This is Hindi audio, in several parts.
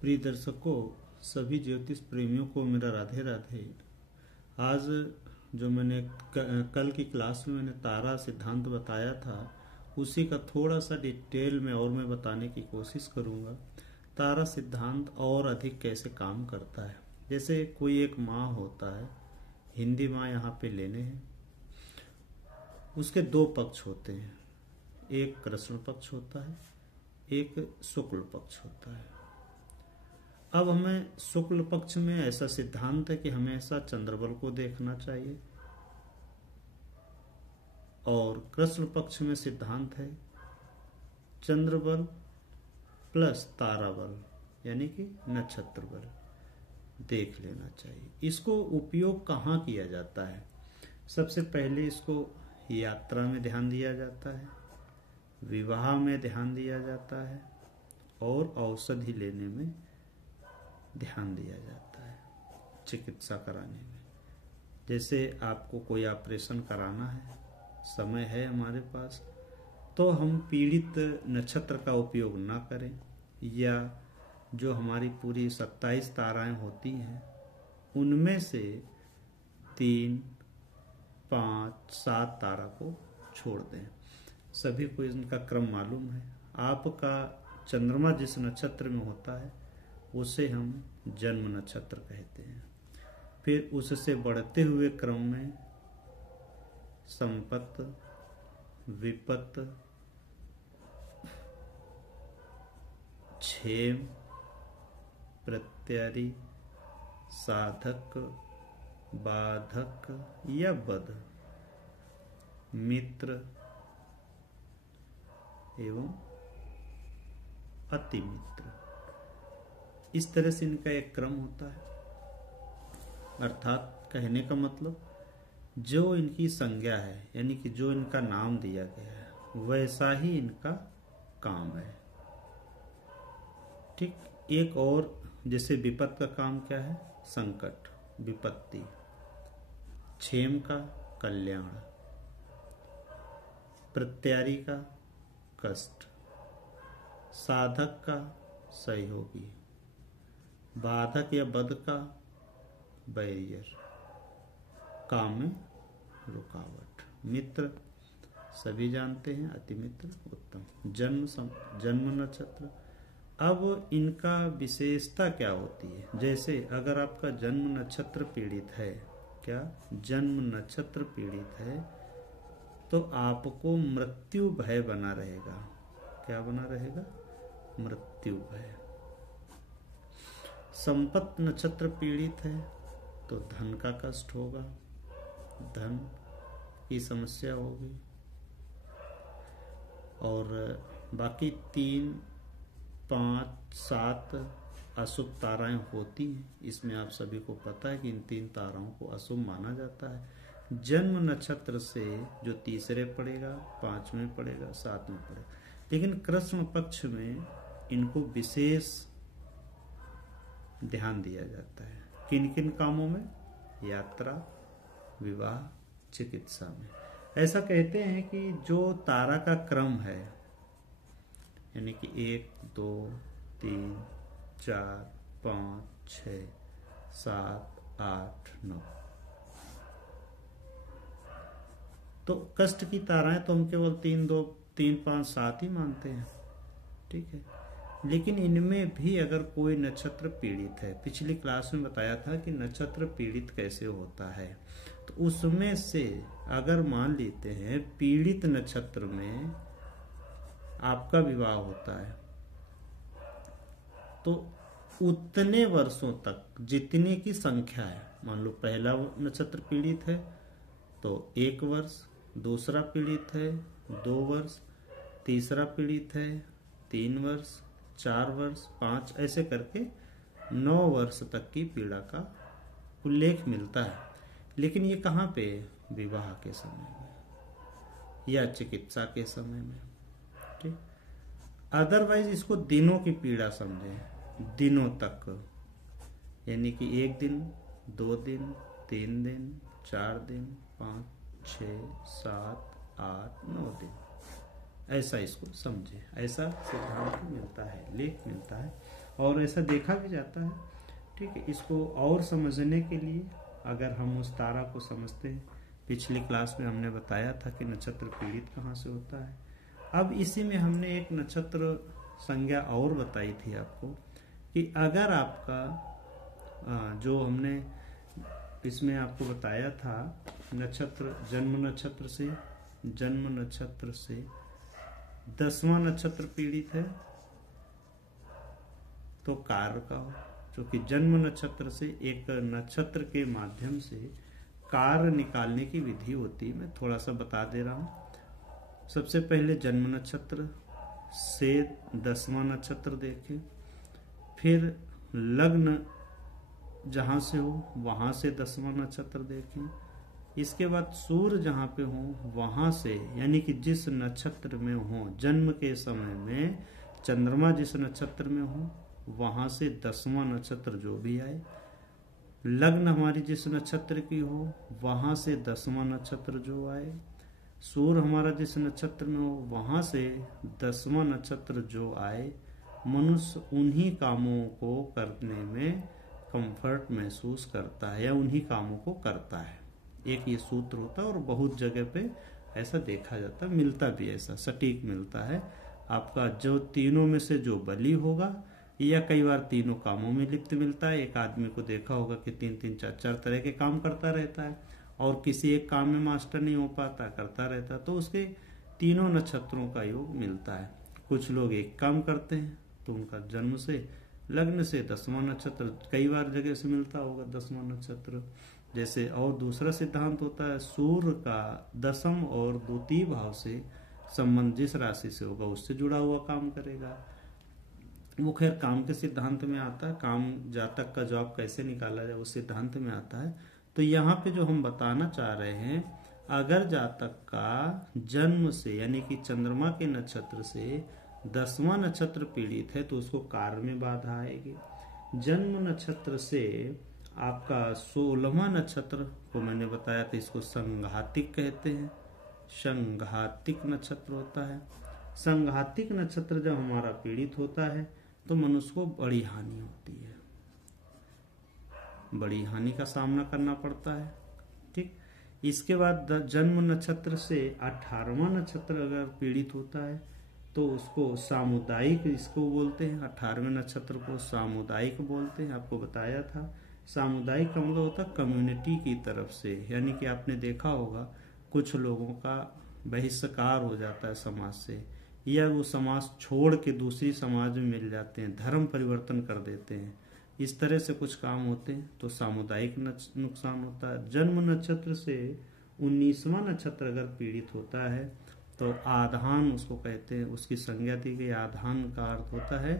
प्रिय दर्शकों, सभी ज्योतिष प्रेमियों को मेरा राधे राधे। आज जो मैंने कल की क्लास में मैंने तारा सिद्धांत बताया था, उसी का थोड़ा सा डिटेल में और मैं बताने की कोशिश करूंगा। तारा सिद्धांत और अधिक कैसे काम करता है। जैसे कोई एक माँ होता है, हिंदी माँ यहाँ पे लेने हैं, उसके दो पक्ष होते हैं, एक कृष्ण पक्ष होता है, एक शुक्ल पक्ष होता है। अब हमें शुक्ल पक्ष में ऐसा सिद्धांत है कि हमेशा चंद्रबल को देखना चाहिए, और कृष्ण पक्ष में सिद्धांत है चंद्रबल प्लस ताराबल यानी कि नक्षत्र बल देख लेना चाहिए। इसको उपयोग कहाँ किया जाता है? सबसे पहले इसको यात्रा में ध्यान दिया जाता है, विवाह में ध्यान दिया जाता है, और औषधि लेने में ध्यान दिया जाता है, चिकित्सा कराने में। जैसे आपको कोई ऑपरेशन कराना है, समय है हमारे पास, तो हम पीड़ित नक्षत्र का उपयोग ना करें, या जो हमारी पूरी 27 ताराएं होती हैं उनमें से 3, 5, 7 तारा को छोड़ दें। सभी को इनका क्रम मालूम है। आपका चंद्रमा जिस नक्षत्र में होता है उसे हम जन्म नक्षत्र कहते हैं। फिर उससे बढ़ते हुए क्रम में संपत्त, विपत्त, क्षेम, प्रत्यरि, साधक, बाधक या बध, मित्र एवं अतिमित्र, इस तरह से इनका एक क्रम होता है। अर्थात कहने का मतलब जो इनकी संज्ञा है, यानी कि जो इनका नाम दिया गया है वैसा ही इनका काम है। ठीक। एक और जैसे विपत्त का काम क्या है? संकट, विपत्ति। क्षेम का कल्याण, प्रत्यारी का कष्ट, साधक का सहयोगी, बाधक या बद का बैरियर, काम में रुकावट, मित्र सभी जानते हैं, अतिमित्र, उत्तम। जन्म नक्षत्र। अब इनका विशेषता क्या होती है? जैसे अगर आपका जन्म नक्षत्र पीड़ित है, क्या जन्म नक्षत्र पीड़ित है, तो आपको मृत्यु भय बना रहेगा। क्या बना रहेगा? मृत्यु भय। संपत्त नक्षत्र पीड़ित है तो धन का कष्ट होगा, धन की समस्या होगी। और बाकी 3, 5, 7 अशुभ ताराएं होती हैं। इसमें आप सभी को पता है कि इन 3 ताराओं को अशुभ माना जाता है। जन्म नक्षत्र से जो तीसरे पड़ेगा, 5वें पड़ेगा, 7वें पड़ेगा। लेकिन कृष्ण पक्ष में इनको विशेष ध्यान दिया जाता है। किन किन कामों में? यात्रा, विवाह, चिकित्सा में। ऐसा कहते हैं कि जो तारा का क्रम है, यानी कि 1, 2, 3, 4, 5, 6, 7, 8, 9, तो कष्ट की ताराएं तो हम केवल 3, 5, 7 ही मानते हैं। ठीक है। लेकिन इनमें भी अगर कोई नक्षत्र पीड़ित है, पिछली क्लास में बताया था कि नक्षत्र पीड़ित कैसे होता है, तो उसमें से अगर मान लेते हैं पीड़ित नक्षत्र में आपका विवाह होता है, तो उतने वर्षों तक जितने की संख्या है, मान लो पहला नक्षत्र पीड़ित है तो 1 वर्ष, दूसरा पीड़ित है 2 वर्ष, तीसरा पीड़ित है 3 वर्ष, 4 वर्ष, 5, ऐसे करके 9 वर्ष तक की पीड़ा का उल्लेख मिलता है। लेकिन ये कहाँ पे? विवाह के समय में या चिकित्सा के समय में। ठीक। अदरवाइज इसको दिनों की पीड़ा समझे, दिनों तक, यानी कि 1 दिन, 2 दिन, 3 दिन, 4 दिन, 5, 6, 7, 8, 9 दिन, ऐसा इसको समझे। ऐसा सिद्धांत मिलता है, लेख मिलता है। और ऐसा देखा भी जाता है। ठीक है, इसको और समझने के लिए अगर हम उस तारा को समझते हैं, पिछली क्लास में हमने बताया था कि नक्षत्र पीड़ित कहाँ से होता है। अब इसी में हमने एक नक्षत्र संज्ञा और बताई थी आपको कि अगर आपका जो हमने इसमें आपको बताया था नक्षत्र जन्म नक्षत्र से 10वां नक्षत्र पीड़ित है तो कार्य का हो, क्योंकि जन्म नक्षत्र से एक नक्षत्र के माध्यम से कार्य निकालने की विधि होती है। मैं थोड़ा सा बता दे रहा हूं। सबसे पहले जन्म नक्षत्र से 10वां नक्षत्र देखें, फिर लग्न जहां से हो वहां से 10वां नक्षत्र देखें, इसके बाद सूर्य जहां पे हो वहां से, यानी कि जिस नक्षत्र में हो जन्म के समय में, चंद्रमा जिस नक्षत्र में हो वहां से 10वां नक्षत्र जो भी आए, लग्न हमारी जिस नक्षत्र की हो वहां से 10वां नक्षत्र जो आए, सूर्य हमारा जिस नक्षत्र में हो वहां से 10वां नक्षत्र जो आए, मनुष्य उन्हीं कामों को करने में कंफर्ट महसूस करता है या उन्हीं कामों को करता है। एक ये सूत्र होता है और बहुत जगह पे ऐसा देखा जाता है, मिलता भी ऐसा सटीक मिलता है। आपका जो तीनों में से जो बली होगा, या कई बार तीनों कामों में लिप्त मिलता है। एक आदमी को देखा होगा कि 3-3 4-4 तरह के काम करता रहता है और किसी एक काम में मास्टर नहीं हो पाता, करता रहता है, तो उसके तीनों नक्षत्रों का योग मिलता है। कुछ लोग एक काम करते हैं तो उनका जन्म से लग्न से 10वां नक्षत्र कई बार जगह से मिलता होगा 10वां नक्षत्र। जैसे और दूसरा सिद्धांत होता है सूर्य का 10म और द्वितीय भाव से संबंध जिस राशि से होगा उससे जुड़ा हुआ काम करेगा। वो खैर काम के सिद्धांत में आता है, काम जातक का जॉब कैसे निकाला जाए उस सिद्धांत में आता है। तो यहाँ पे जो हम बताना चाह रहे हैं, अगर जातक का जन्म से यानी कि चंद्रमा के नक्षत्र से 10वां नक्षत्र पीड़ित है तो उसको कार्य में बाधा आएगी। जन्म नक्षत्र से आपका 16वां नक्षत्र को मैंने बताया था, इसको संघातिक कहते हैं, संघातिक नक्षत्र होता है। संघातिक नक्षत्र जब हमारा पीड़ित होता है तो मनुष्य को बड़ी हानि होती है, बड़ी हानि का सामना करना पड़ता है। ठीक, इसके बाद जन्म नक्षत्र से 18वां नक्षत्र अगर पीड़ित होता है तो उसको सामुदायिक इसको बोलते हैं, 18वें नक्षत्र को सामुदायिक बोलते हैं। आपको बताया था सामुदायिक का मतलब होता है कम्युनिटी की तरफ से, यानी कि आपने देखा होगा कुछ लोगों का बहिष्कार हो जाता है समाज से, या वो समाज छोड़ के दूसरी समाज में मिल जाते हैं, धर्म परिवर्तन कर देते हैं, इस तरह से कुछ काम होते हैं तो सामुदायिक नुकसान होता है। जन्म नक्षत्र से 19वां नक्षत्र अगर पीड़ित होता है तो आधान उसको कहते हैं, उसकी संज्ञा दी गई। आधान का अर्थ होता है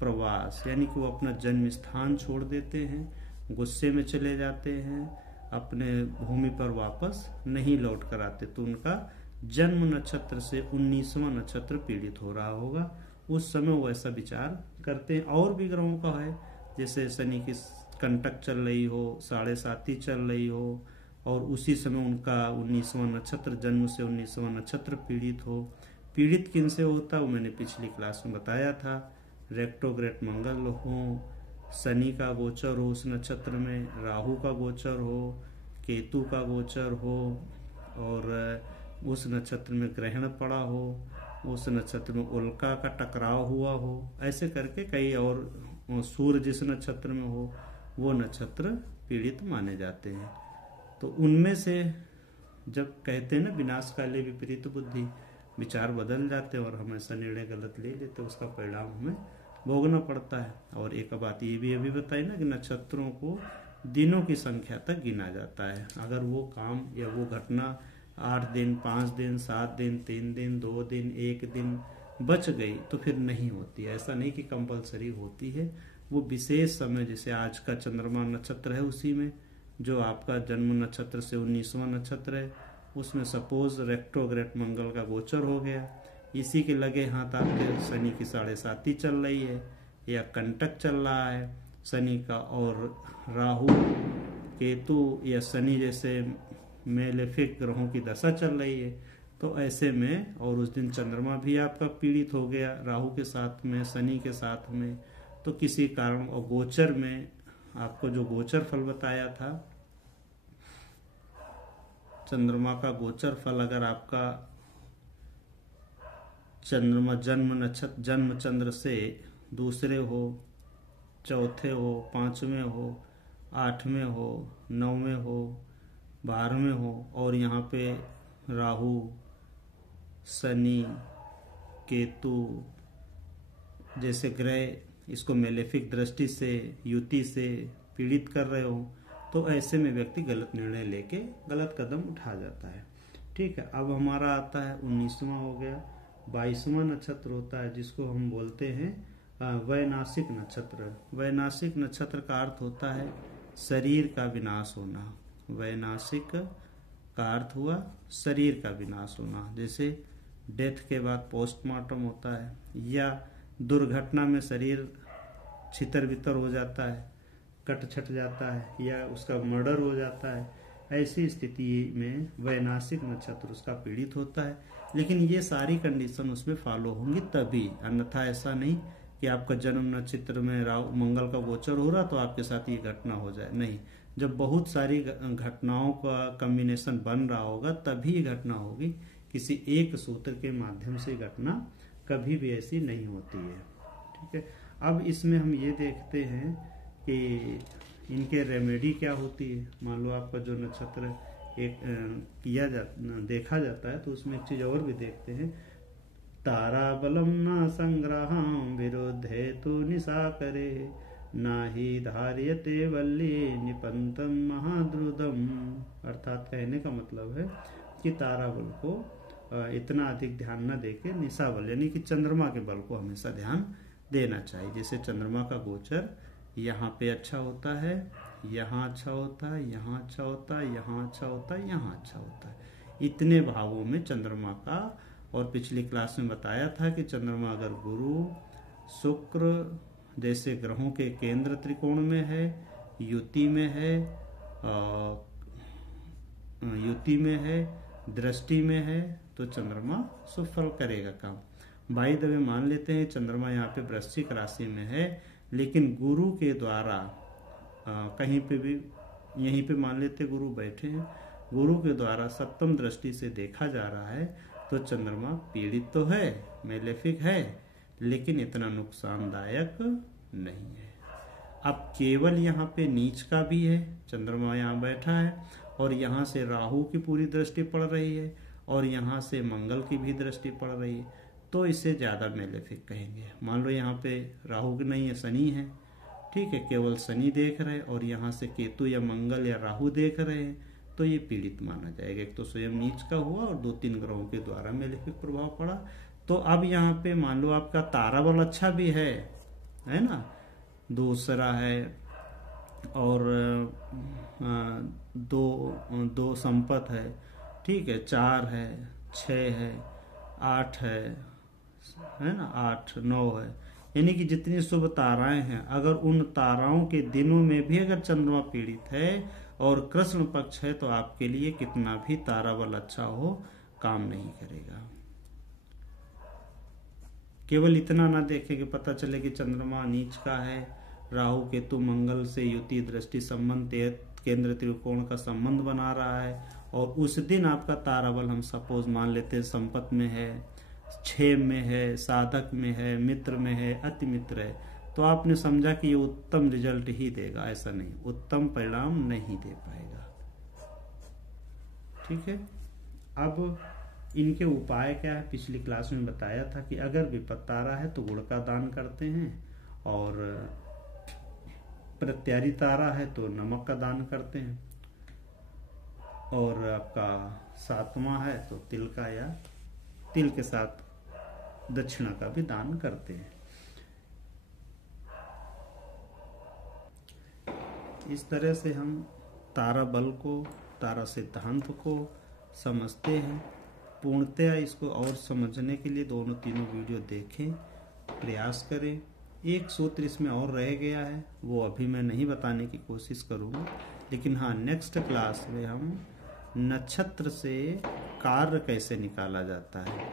प्रवास, यानी कि वो अपना जन्म स्थान छोड़ देते हैं, गुस्से में चले जाते हैं, अपने भूमि पर वापस नहीं लौट कर आते, तो उनका जन्म नक्षत्र से 19वां नक्षत्र पीड़ित हो रहा होगा। उस समय वो ऐसा विचार करते हैं। और भी ग्रहों का है, जैसे शनि की कंटक चल रही हो, 7.5 चल रही हो और उसी समय उनका 19वां नक्षत्र, जन्म से 19वां नक्षत्र पीड़ित हो। पीड़ित किन से होता है वो मैंने पिछली क्लास में बताया था। रेट्रोग्रेड मंगल हो, शनि का गोचर हो उस नक्षत्र में, राहु का गोचर हो, केतु का गोचर हो और उस नक्षत्र में ग्रहण पड़ा हो, उस नक्षत्र में उल्का का टकराव हुआ हो, ऐसे करके कई, और सूर्य जिस नक्षत्र में हो वो नक्षत्र पीड़ित माने जाते हैं। तो उनमें से जब कहते हैं ना विनाश काले विपरीत बुद्धि, विचार बदल जाते और हम ऐसा निर्णय गलत ले लेते, उसका परिणाम हमें भोगना पड़ता है। और एक बात ये भी अभी बताई ना कि नक्षत्रों को दिनों की संख्या तक गिना जाता है। अगर वो काम या वो घटना 8 दिन, 5 दिन, 7 दिन, 3 दिन, 2 दिन, 1 दिन बच गई तो फिर नहीं होती। ऐसा नहीं कि कंपलसरी होती है, वो विशेष समय, जैसे आज का चंद्रमा नक्षत्र है उसी में जो आपका जन्म नक्षत्र से 19वां नक्षत्र है उसमें सपोज रेट्रोग्रेड मंगल का गोचर हो गया, इसी के लगे हाथ आपके शनि की 7.5 चल रही है या कंटक चल रहा है शनि का, और राहु केतु या शनि जैसे मेलेफिक ग्रहों की दशा चल रही है, तो ऐसे में और उस दिन चंद्रमा भी आपका पीड़ित हो गया राहु के साथ में, शनि के साथ में, तो किसी कारण, और गोचर में आपको जो गोचर फल बताया था, चंद्रमा का गोचर फल, अगर आपका चंद्रमा जन्म नक्षत्र जन्म चंद्र से दूसरे हो, चौथे हो, पांचवें हो, आठवें हो, नौवें हो, 12वें हो, और यहाँ पे राहु, शनि, केतु जैसे ग्रह इसको मेलेफिक दृष्टि से, युति से पीड़ित कर रहे हो, तो ऐसे में व्यक्ति गलत निर्णय लेके गलत कदम उठा जाता है। ठीक है, अब हमारा आता है 19वां हो गया, 22वां नक्षत्र होता है जिसको हम बोलते हैं वैनाशिक नक्षत्र। वैनाशिक नक्षत्र का अर्थ होता है शरीर का विनाश होना। वैनाशिक का अर्थ हुआ शरीर का विनाश होना, जैसे डेथ के बाद पोस्टमार्टम होता है, या दुर्घटना में शरीर छितर बितर हो जाता है, कट छट जाता है, या उसका मर्डर हो जाता है। ऐसी स्थिति में वैनाशिक नक्षत्र उसका पीड़ित होता है। लेकिन ये सारी कंडीशन उसमें फॉलो होंगी तभी, अन्यथा ऐसा नहीं कि आपका जन्म नक्षत्र में राहु मंगल का गोचर हो रहा तो आपके साथ ये घटना हो जाए, नहीं। जब बहुत सारी घटनाओं का कॉम्बिनेशन बन रहा होगा तभी ये घटना होगी। किसी एक सूत्र के माध्यम से घटना कभी भी ऐसी नहीं होती है। ठीक है, अब इसमें हम ये देखते हैं कि इनके रेमेडी क्या होती है। मान लो आपका जो नक्षत्र एक देखा जाता है तो उसमें एक चीज और भी देखते हैं, तारा बलम न संग्रहम विरोधे तो निशा करे, ना ही धार्यते वल्ली निपंतम महाद्रुदम। अर्थात कहने का मतलब है कि तारा बल को इतना अधिक ध्यान न देके निशा बल यानी कि चंद्रमा के बल को हमेशा ध्यान देना चाहिए। जैसे चंद्रमा का गोचर यहाँ पे अच्छा होता है, यहाँ अच्छा होता है, यहाँ अच्छा होता है, यहाँ अच्छा होता है, यहाँ अच्छा होता है, इतने भावों में चंद्रमा का। और पिछली क्लास में बताया था कि चंद्रमा अगर गुरु शुक्र जैसे ग्रहों के केंद्र त्रिकोण में है, युति में है, दृष्टि में है, तो चंद्रमा सुफल करेगा काम। बाई द वे मान लेते हैं चंद्रमा यहाँ पे वृश्चिक राशि में है, लेकिन गुरु के द्वारा कहीं पे भी, यहीं पे मान लेते गुरु बैठे हैं, गुरु के द्वारा सप्तम दृष्टि से देखा जा रहा है, तो चंद्रमा पीड़ित तो है, मेलेफिक है, लेकिन इतना नुकसानदायक नहीं है। अब केवल यहाँ पे नीच का भी है, चंद्रमा यहाँ बैठा है और यहाँ से राहु की पूरी दृष्टि पड़ रही है और यहाँ से मंगल की भी दृष्टि पड़ रही है, तो इसे ज्यादा मेलेफिक कहेंगे। मान लो यहाँ पे राहु नहीं है, शनि है, ठीक है, केवल शनि देख रहे हैं और यहाँ से केतु या मंगल या राहु देख रहे हैं, तो ये पीड़ित माना जाएगा। एक तो स्वयं नीच का हुआ और 2-3 ग्रहों के द्वारा मेलेफिक प्रभाव पड़ा। तो अब यहाँ पे मान लो आपका तारा बल अच्छा भी है ना, दूसरा है, और दो संपत है, ठीक है, 4 है, 6 है, 8 है ना, 8, 9 है, यानी कि जितनी शुभ ताराएं हैं, अगर उन ताराओं के दिनों में भी अगर चंद्रमा पीड़ित है और कृष्ण पक्ष है, तो आपके लिए कितना भी तारा बल अच्छा हो काम नहीं करेगा। केवल इतना ना देखें कि पता चले कि चंद्रमा नीच का है, राहु केतु मंगल से युति दृष्टि संबंध केंद्र त्रिकोण का संबंध बना रहा है, और उस दिन आपका तारा बल हम सपोज मान लेते हैं संपत में है, 6 में है, साधक में है, मित्र में है, अति मित्र है, तो आपने समझा कि ये उत्तम रिजल्ट ही देगा, ऐसा नहीं, उत्तम परिणाम नहीं दे पाएगा। ठीक है, अब इनके उपाय क्या है, पिछली क्लास में बताया था कि अगर विपत्त तारा है तो गुड़ का दान करते हैं, और प्रत्यारी तारा है तो नमक का दान करते हैं, और आपका 7वां है तो तिल का या तिल के साथ दक्षिणा का भी दान करते हैं। इस तरह से हम तारा बल को, तारा सिद्धांत को समझते हैं। पूर्णतया इसको और समझने के लिए 2-3 वीडियो देखें, प्रयास करें। एक सूत्र इसमें और रह गया है, वो अभी मैं नहीं बताने की कोशिश करूँगा, लेकिन हाँ नेक्स्ट क्लास में हम नक्षत्र से कार्य कैसे निकाला जाता है,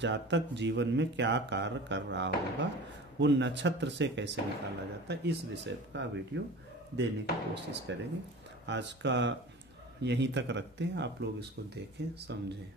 जातक जीवन में क्या कार्य कर रहा होगा वो नक्षत्र से कैसे निकाला जाता है, इस विषय का वीडियो देने की कोशिश करेंगे। आज का यहीं तक रखते हैं, आप लोग इसको देखें समझें।